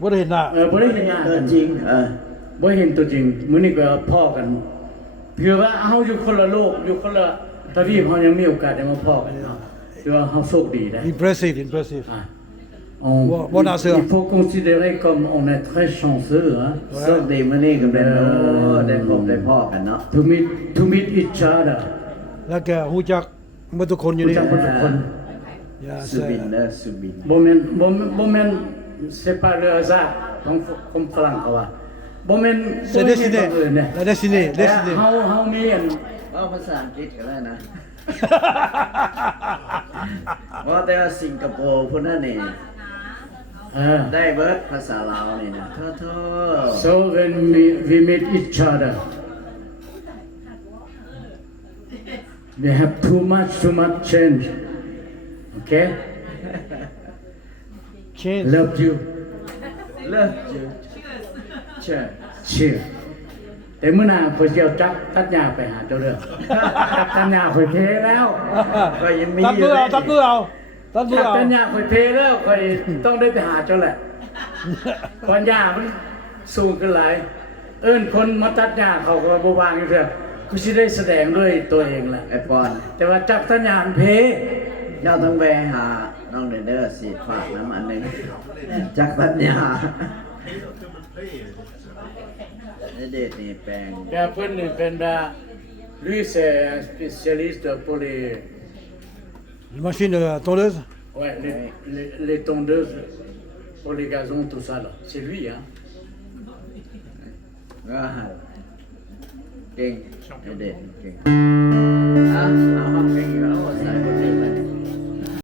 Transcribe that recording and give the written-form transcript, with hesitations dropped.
บ่ได้เห็นหน้า บ่ได้เห็นหน้า ตัว กัน จริงบ่เห็นตัวจริงมื้อนี้ก็พ้อกันเพื่อว่าเฮาอยู่คนละโลกอยู่คนละทวีปเฮายังมีโอกาสได้มาพ้อกันเนาะถือว่าเฮาโชคดีได้ impressive On il faut considérer comme on est très chanceux hein โชคดีมื้อนี้ก็เป็นได้พบได้พ้อกันเนาะ to meet each other แล้วก็ฮู้จักหมดทุกคนอยู่นี่ รู้จักหมดทุกคน สุบินเด้อสุบิน บ่แม่น c'est pas le hasard ของฝรั่งเขาว่าบ่แม่น c'est destiné la destinée เฮามีอัน เอาภาษาอังกฤษก็ได้นะ ว่าแต่ว่าสิงคโปร์พุ่นน่ะนี่ได้เบิดภาษาลาวนี่นะโธ่ So when we meet each other we have too much change okay change love you เลิกจือเชื่อ cheer แต่มื้อหน้าข่อยสิเอาจักตัดหญ้าไปหาเจ้าเด้อจักตัดหญ้าข่อยเทแล้ว ก็ยังมี ตัด อยู่ มือเอาตัดมือเอาตัดมือ จัก เอา ตัดหญ้าข่อยเทแล้วข่อยต้องได้ไปหาเจ้าแหละตอนหญ้ามันสูงขึ้นหลายเอิ้นคนมาตัดหญ้าเขาก็บ่ว่างอยู่เด้อกูสิได้แสดงด้วยตัวเองแหละ ไอ้ปอน แต่ว่าจักตัดหญ้ามันเพ เจ้าต้องไปหาน้องเด้อสิฝากน้ำอันหนึงจักปัญญาเด็ดนี่แปลง แต่เพิ่นนี่เป็นlui c'est un spécialiste pour les machine tondeuse ouais les tondeuses pour les gazons tout ça là c'est lui hein เก่งเด็ดเก่งเอาห้องเก่งอยู่แล้วใส่บนนี้ไป